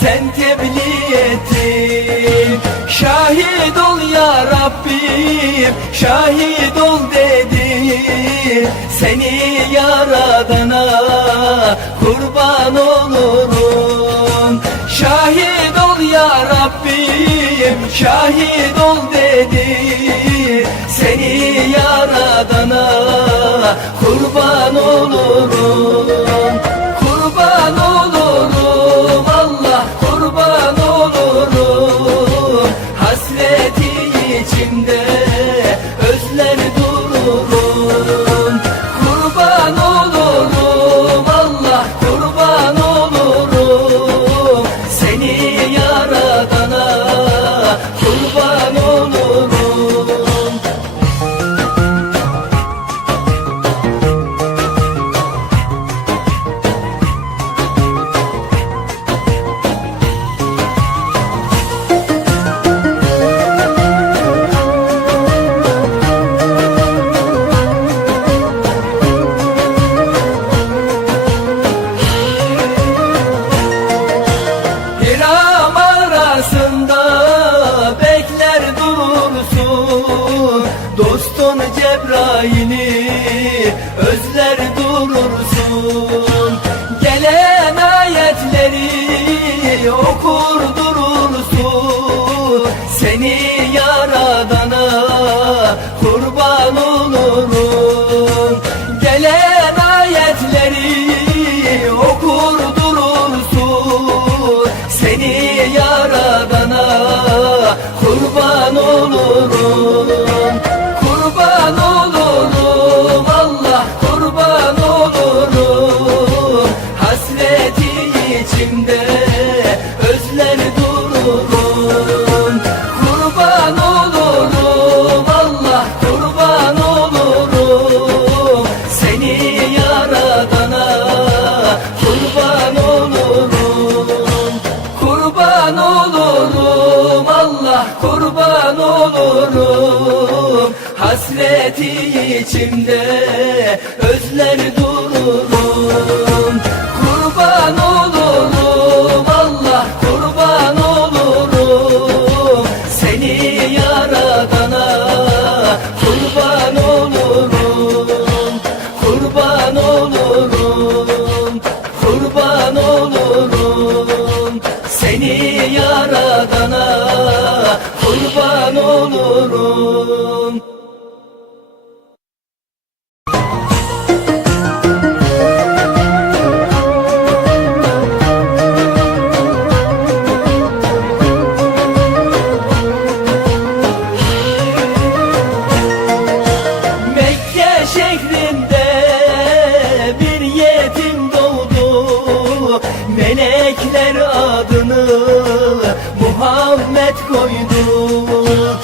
Sen tebliğ ettin. Şahit ol ya Rabbim. Şahit ol dedi Seni yaradana kurban olurum. Şahit ol ya Rabbim. Şahit ol dedi Seni yaradana kurban olurum Cebrail'i özler içimde özler dururum Kurban olurum Allah kurban olurum. Seni yaradana kurban olurum. Kurban olurum Allah kurban olurum. Hasreti içimde özler dururum Muhammed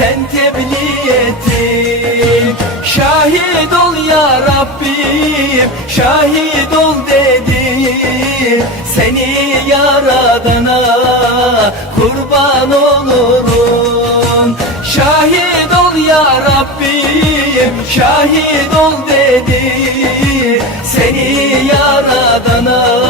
sen tebliğ ettin Şahit ol ya Rabbim, şahit ol dedi Seni yaradana kurban olurum. Şahit ol ya Rabbim Şahit ol dedi Seni yaradana